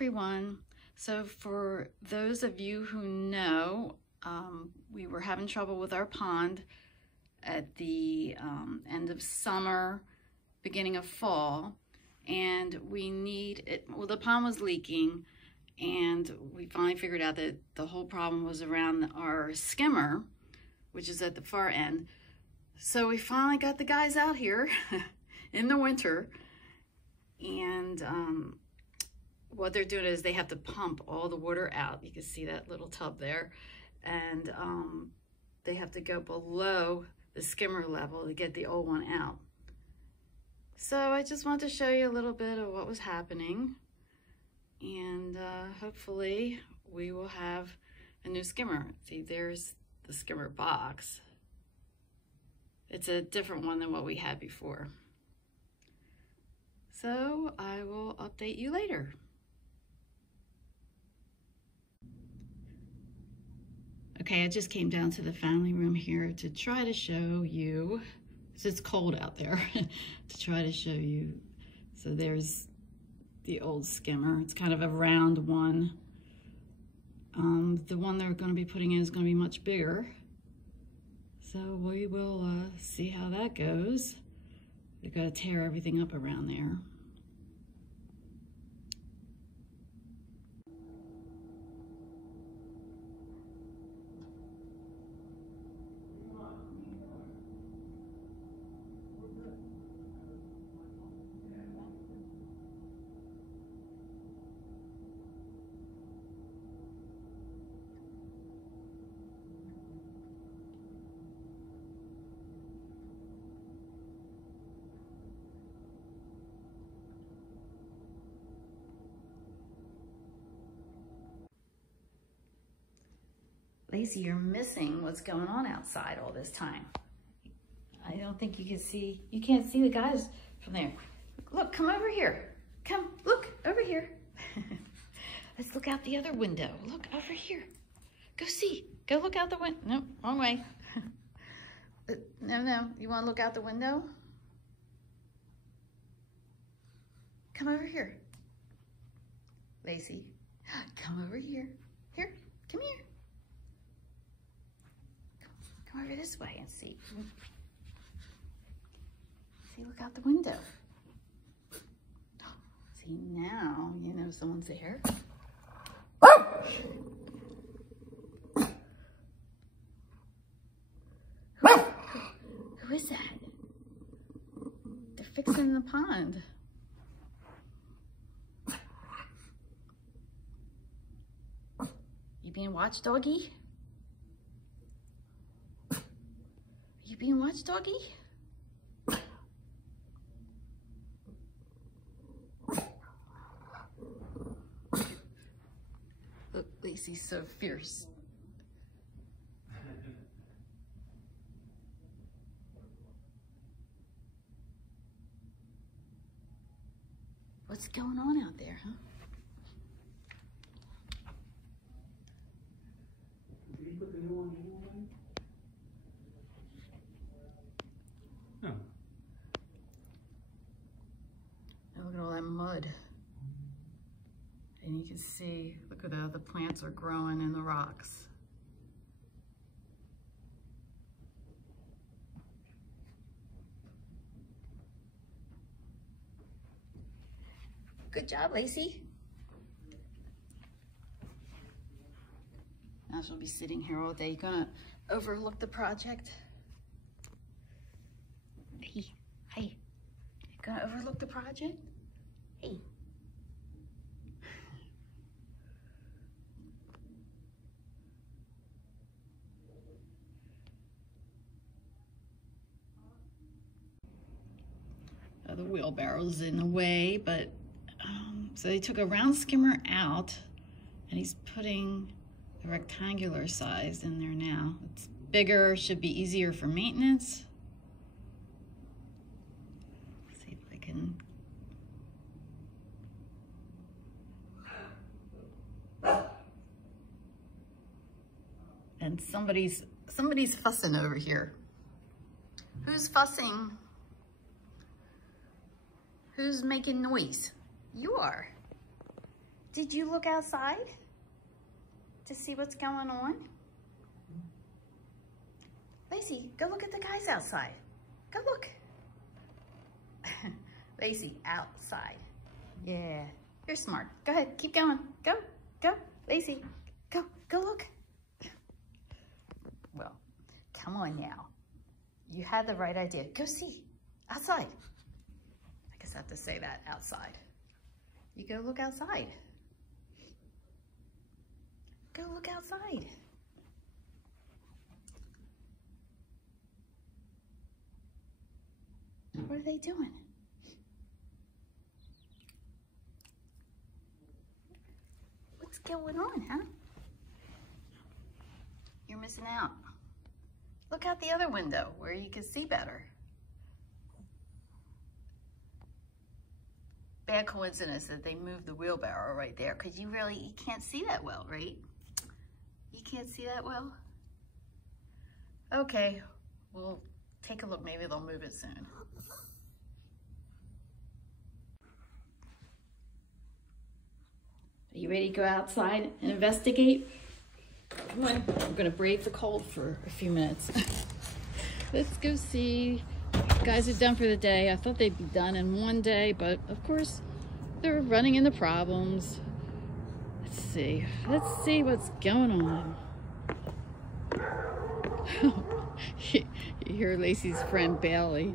everyone. So for those of you who know, we were having trouble with our pond at the end of summer, beginning of fall, and we need it. Well, the pond was leaking, and we finally figured out that the whole problem was around our skimmer, which is at the far end. So we finally got the guys out here in the winter, and what they're doing is they have to pump all the water out. You can see that little tub there, and they have to go below the skimmer level to get the old one out. So I just wanted to show you a little bit of what was happening, and hopefully we will have a new skimmer. See, there's the skimmer box. It's a different one than what we had before. So I will update you later. Okay, I just came down to the family room here to try to show you, because it's cold out there, to try to show you. So there's the old skimmer. It's kind of a round one. The one they're going to be putting in is going to be much bigger. So we will see how that goes. They've got to tear everything up around there. Lacey, you're missing what's going on outside all this time. I don't think you can see, you can't see the guys from there. Look, come over here. Come, look, over here. Let's look out the other window. Look, over here. Go see, go look out the window. No, wrong way. No, you wanna look out the window? Come over here. Lacey, come over here. Here, come here. Come over this way and see. See, look out the window. See, now you know someone's there. Who is that? They're fixing the pond. You being watched, doggy? You being watched, doggy? Look, Lacey's so fierce. What's going on out there, huh? Did you put the new one in? Look at all that mud. And you can see, look at how the plants are growing in the rocks. Good job, Lacey. Now she'll be sitting here all day. You gonna overlook the project? Hey. You gonna overlook the project? Hey. Oh, the wheelbarrow's in the way, but so they took a round skimmer out, and he's putting the rectangular size in there now. It's bigger, should be easier for maintenance. Let's see if I can. And somebody's fussing over here. Who's fussing? Who's making noise? You are. Did you look outside to see what's going on? Lacey, go look at the guys outside. Go look. Lacey, outside. Yeah, you're smart. Go ahead, keep going. Go, go, Lacey. Go look. Well, come on now. You had the right idea. Go see, outside. I guess I have to say that, outside. You go look outside. Go look outside. What are they doing? What's going on, huh? You're missing out. Look out the other window where you can see better. Bad coincidence that they moved the wheelbarrow right there, because you can't see that well, right? You can't see that well? Okay, we'll take a look. Maybe they'll move it soon. Are you ready to go outside and investigate? Come on, we're gonna brave the cold for a few minutes. Let's go see. Guys are done for the day. I thought they'd be done in one day, but of course they're running into problems. Let's see what's going on. You hear Lacey's friend Bailey.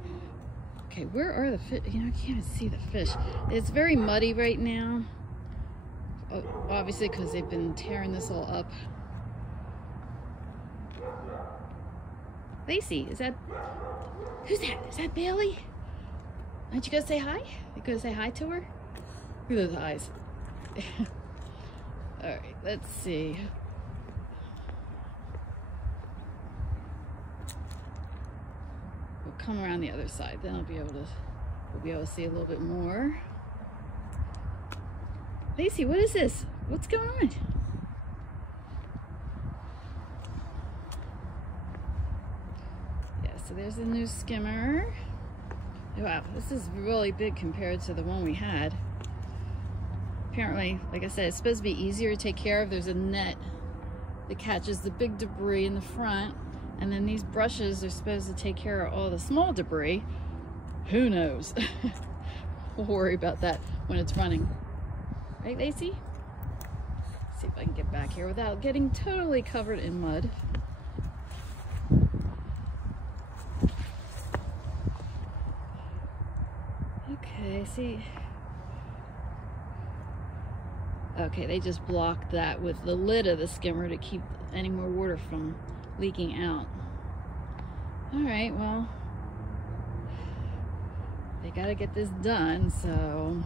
Okay, where are the fish? You know, I can't even see the fish. It's very muddy right now. Obviously, because they've been tearing this all up. Lacey, who's that? Is that Bailey? Aren't you gonna say hi? You gonna say hi to her? Look at those eyes. All right, let's see. We'll come around the other side, then we'll be able to see a little bit more. Lacey, what is this? What's going on? Yeah, so there's a new skimmer. Wow, this is really big compared to the one we had. Apparently, like I said, it's supposed to be easier to take care of. There's a net that catches the big debris in the front, and then these brushes are supposed to take care of all the small debris. Who knows? We'll worry about that when it's running. Right, Lacey? Let's see if I can get back here without getting totally covered in mud. Okay, see. Okay, they just blocked that with the lid of the skimmer to keep any more water from leaking out. All right, well, they gotta get this done, so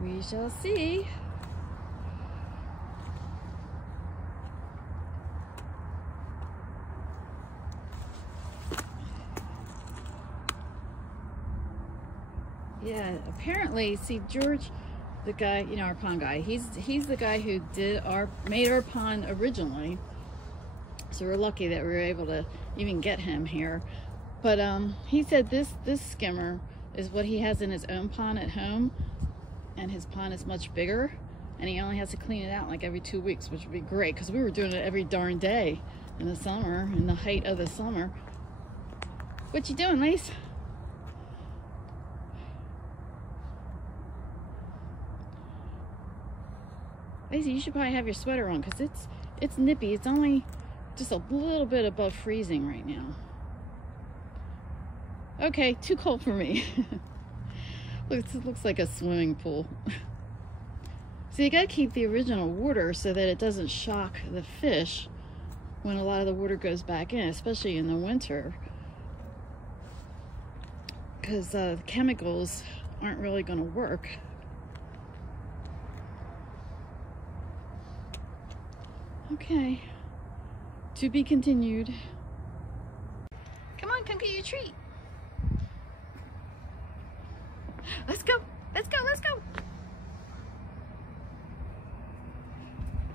we shall see. Yeah, apparently, see, George, the guy, you know, our pond guy, he's the guy who made our pond originally. So we're lucky that we were able to even get him here. But he said this skimmer is what he has in his own pond at home, and his pond is much bigger, and he only has to clean it out like every 2 weeks, which would be great because we were doing it every darn day in the summer, in the height of the summer. What you doing, Lace? Lacey, you should probably have your sweater on because it's nippy. It's only just a little bit above freezing right now. Okay, too cold for me. Look, it looks like a swimming pool. So you gotta keep the original water so that it doesn't shock the fish when a lot of the water goes back in, especially in the winter. Because the chemicals aren't really gonna work. Okay, to be continued. Come on, come get your treat. Let's go, let's go, let's go.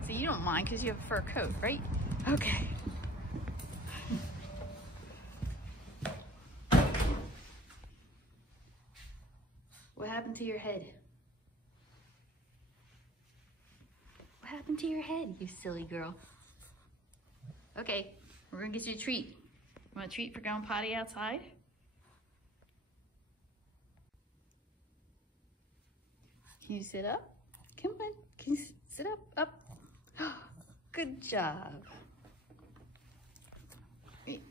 So you don't mind because you have a fur coat, right? Okay. What happened to your head? into your head, you silly girl. Okay, we're gonna get you a treat. You want a treat for going potty outside? Can you sit up? Come on, can you sit up? Up. Good job. Wait.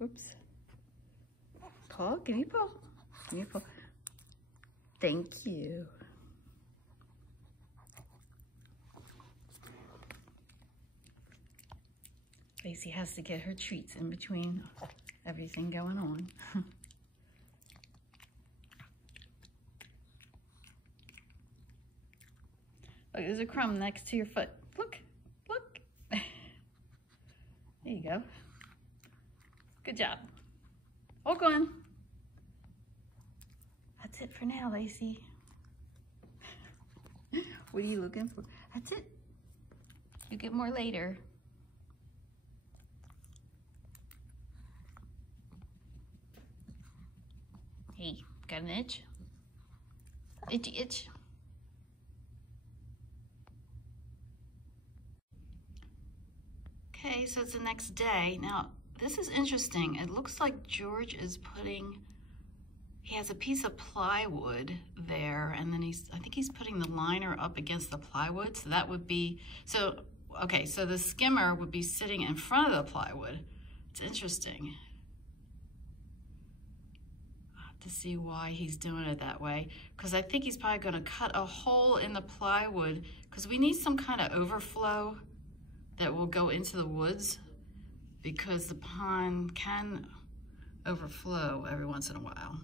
Oops. Paw, give me a paw. Give me a paw. Thank you. Lacey has to get her treats in between everything going on. Look, there's a crumb next to your foot. Look, look. There you go. Good job. All gone. That's it for now, Lacey. What are you looking for? That's it. You get more later. Hey, got an itch? Itchy itch. Okay, so it's the next day. Now, this is interesting. It looks like George is he has a piece of plywood there, and then I think he's putting the liner up against the plywood. So that would be, okay, so the skimmer would be sitting in front of the plywood. It's interesting. I'll have to see why he's doing it that way, because I think he's probably gonna cut a hole in the plywood, because we need some kind of overflow that will go into the woods, because the pond can overflow every once in a while.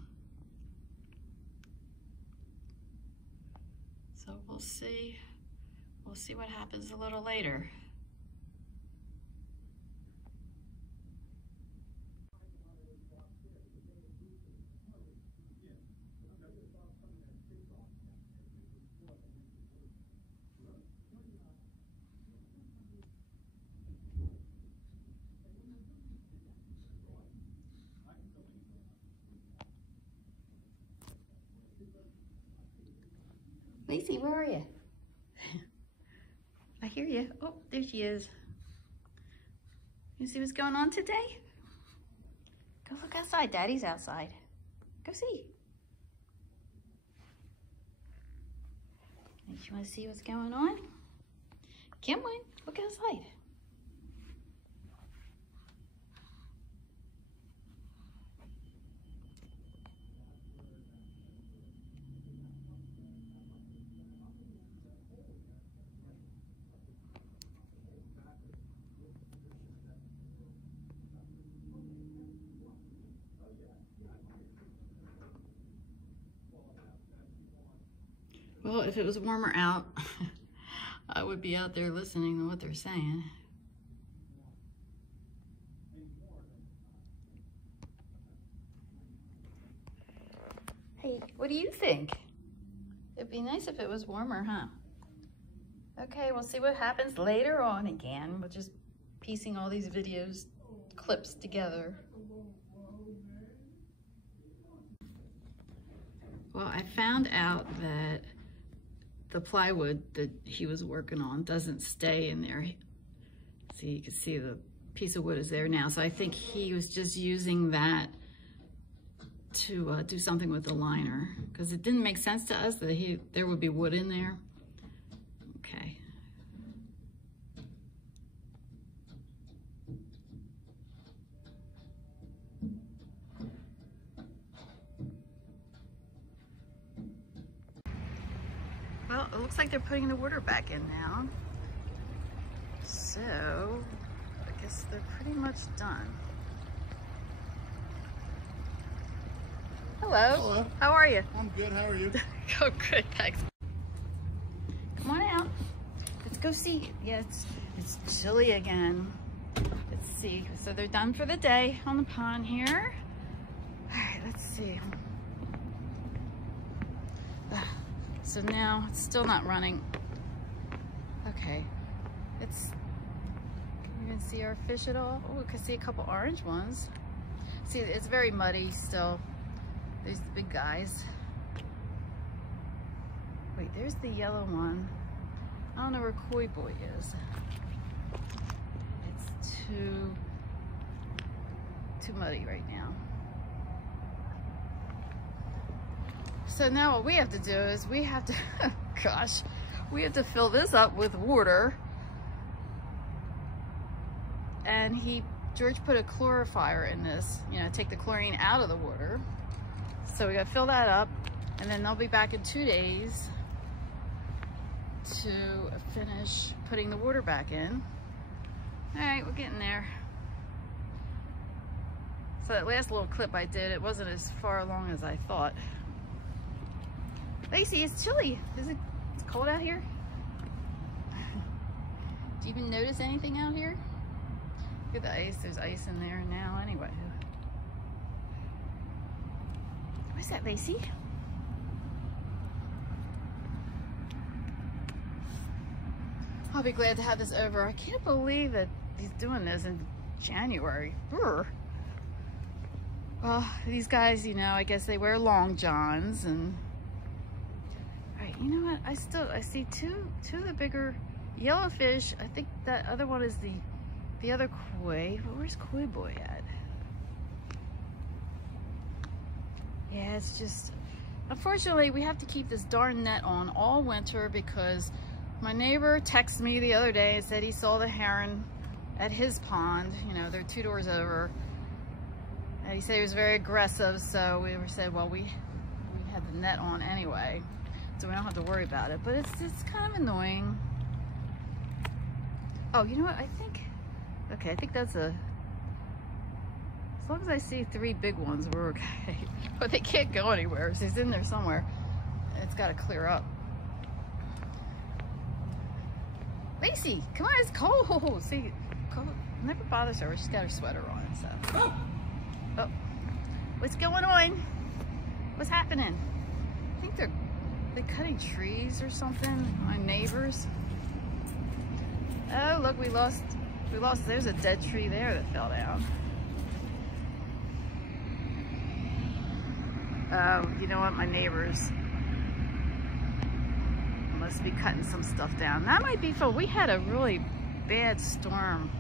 So we'll see what happens a little later. Lacey, where are you? I hear you. Oh, there she is. You see what's going on today? Go look outside. Daddy's outside. Go see. You want to see what's going on? Come on, look outside. Well, if it was warmer out, I would be out there listening to what they're saying. Hey, what do you think? It'd be nice if it was warmer, huh? Okay, we'll see what happens later on again. We're just piecing all these clips together. Well, I found out that the plywood that he was working on doesn't stay in there. See, you can see the piece of wood is there now. So I think he was just using that to do something with the liner, because it didn't make sense to us that there would be wood in there. Okay. Well, it looks like they're putting the water back in now. So, I guess they're pretty much done. Hello. Hello. How are you? I'm good. How are you? Oh, good. Thanks. Come on out. Let's go see. Yeah, it's chilly again. Let's see. So they're done for the day on the pond here. All right, let's see. So now it's still not running. Okay. Can you even see our fish at all? Oh, we can see a couple orange ones. See, it's very muddy still. There's the big guys. Wait, there's the yellow one. I don't know where Koi Boy is. It's too muddy right now. So now what we have to do is we have to, gosh, we have to fill this up with water. And George put a chlorifier in this, you know, take the chlorine out of the water. So we gotta fill that up, and then they'll be back in 2 days to finish putting the water back in. All right, we're getting there. So that last little clip I did, it wasn't as far along as I thought. Lacey, it's chilly. It's cold out here? Do you even notice anything out here? Look at the ice. There's ice in there now anyway. What's that, Lacey? I'll be glad to have this over. I can't believe that he's doing this in January. Brr. Well, these guys, you know, I guess they wear long johns and... All right, you know what? I see two of the bigger yellowfish. I think that other one is the other koi. But where's Koi Boy at? Yeah, it's just... Unfortunately, we have to keep this darn net on all winter because my neighbor texted me the other day and said he saw the heron at his pond. You know, they're 2 doors over. And he said he was very aggressive, so we said, well, we had the net on anyway, so we don't have to worry about it. But it's kind of annoying. Oh, you know what? I think that's as long as I see 3 big ones, we're okay. But they can't go anywhere, so he's in there somewhere. It's got to clear up. Lacey, come on, it's cold. See, cold never bothers her. She's got her sweater on, so. Oh, what's going on? What's happening? I think they're cutting trees or something. My neighbors. Oh, look, we lost. There's a dead tree there that fell down. Oh, you know what? My neighbors must be cutting some stuff down. That might be fun. We had a really bad storm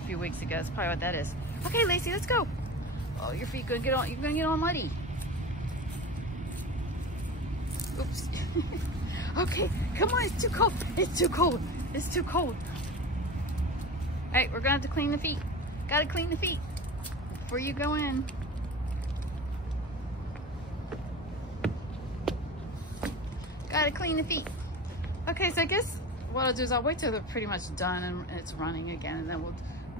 a few weeks ago. That's probably what that is. Okay, Lacey, let's go. Oh, your feet gonna get on. You're gonna get all muddy. Oops. Okay, come on. It's too cold. It's too cold. It's too cold. All right, we're gonna have to clean the feet. Gotta clean the feet before you go in. Gotta clean the feet. Okay, so I guess what I'll do is I'll wait till they're pretty much done and it's running again, and then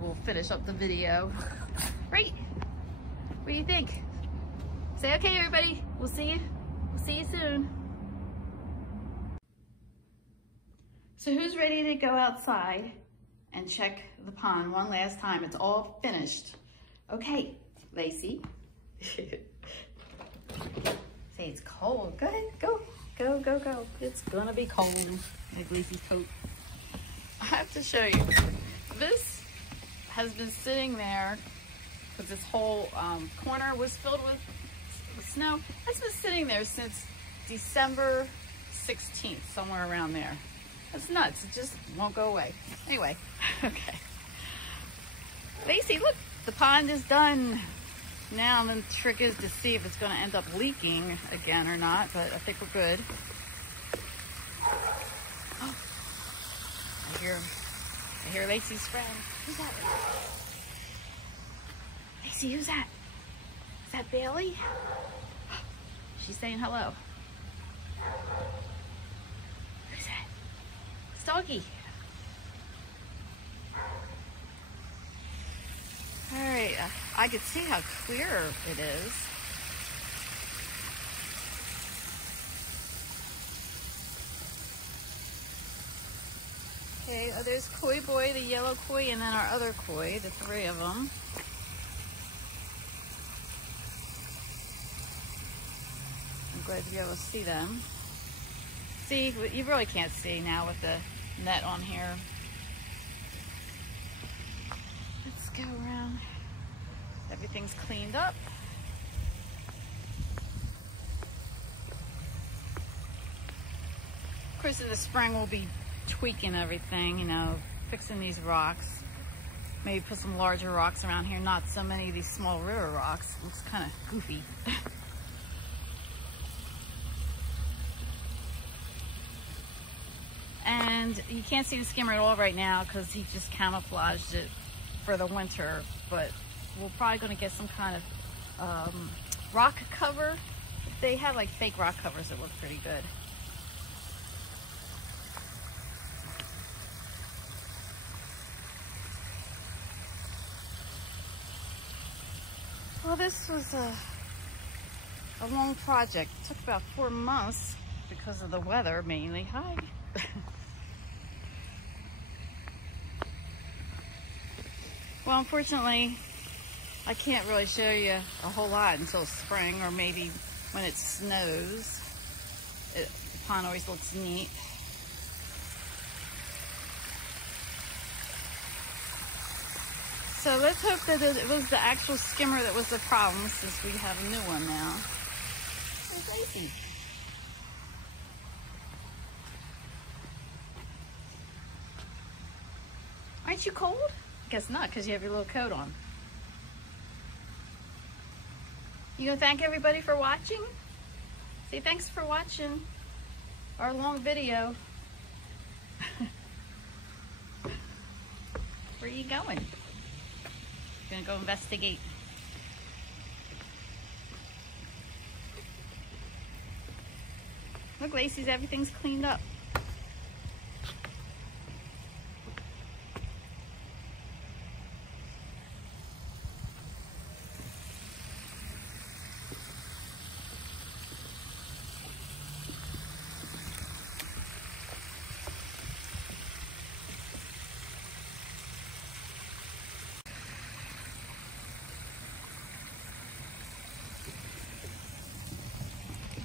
we'll finish up the video. Right? What do you think? Say okay, everybody. We'll see you. We'll see you soon. So who's ready to go outside and check the pond one last time? It's all finished. Okay, Lacey. Say it's cold. Go ahead. Go. Go, go, go. It's gonna be cold. Like Lacey's coat. I have to show you. This has been sitting there because this whole corner was filled with snow. It's been sitting there since December 16th, somewhere around there. That's nuts. It just won't go away. Anyway, okay. Lacey, look, the pond is done. Now the trick is to see if it's going to end up leaking again or not, but I think we're good. Oh, I hear Lacey's friend. Who's that? Lacey, who's that? Is that Bailey? She's saying hello. Who's that? It's Doggy. All right, I could see how clear it is. Okay, there's Koi Boy, the yellow koi, and then our other koi, the 3 of them. I'm glad to be able to see them. See, you really can't see now with the net on here. Let's go around. Everything's cleaned up. course, in the spring we'll be tweaking everything, you know, fixing these rocks. Maybe put some larger rocks around here, not so many of these small river rocks. Looks kind of goofy. And you can't see the skimmer at all right now because he just camouflaged it for the winter, but we're probably going to get some kind of rock cover. They have like fake rock covers that look pretty good. Well, this was a long project. It took about 4 months because of the weather mainly. Hi. Well, unfortunately, I can't really show you a whole lot until spring, or maybe when it snows. The pond always looks neat. So let's hope that it was the actual skimmer that was the problem, since we have a new one now. There's Lacey. Aren't you cold? Guess not, because you have your little coat on. You gonna thank everybody for watching? Say thanks for watching our long video. Where are you going? Gonna go investigate. Look, Lacey's, everything's cleaned up.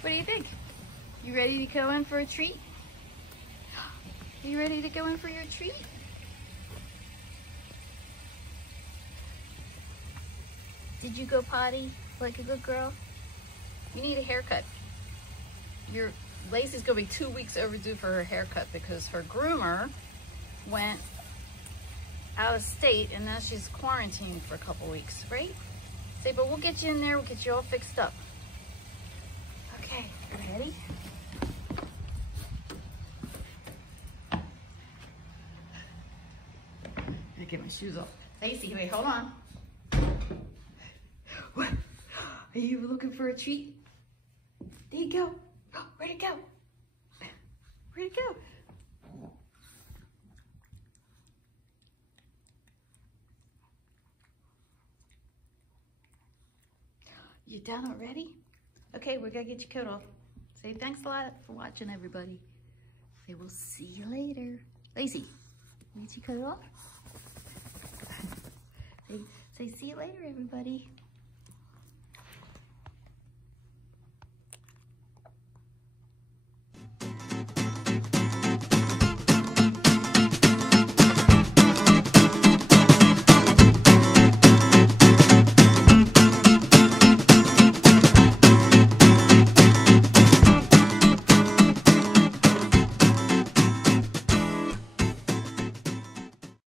What do you think? You ready to go in for a treat? Are you ready to go in for your treat? Did you go potty like a good girl? You need a haircut. Your Lacey's gonna be 2 weeks overdue for her haircut because her groomer went out of state and now she's quarantined for a couple weeks, right? Say, but we'll get you in there, we'll get you all fixed up. Okay, ready? I get my shoes off. Lacey, wait, hold on. What? Are you looking for a treat? There you go. Oh, where'd it go? Where'd it go? You done already? Okay, we're gonna get your coat off. Say thanks a lot for watching, everybody. Say we'll see you later. Lacey, get your coat off. Say see you later, everybody.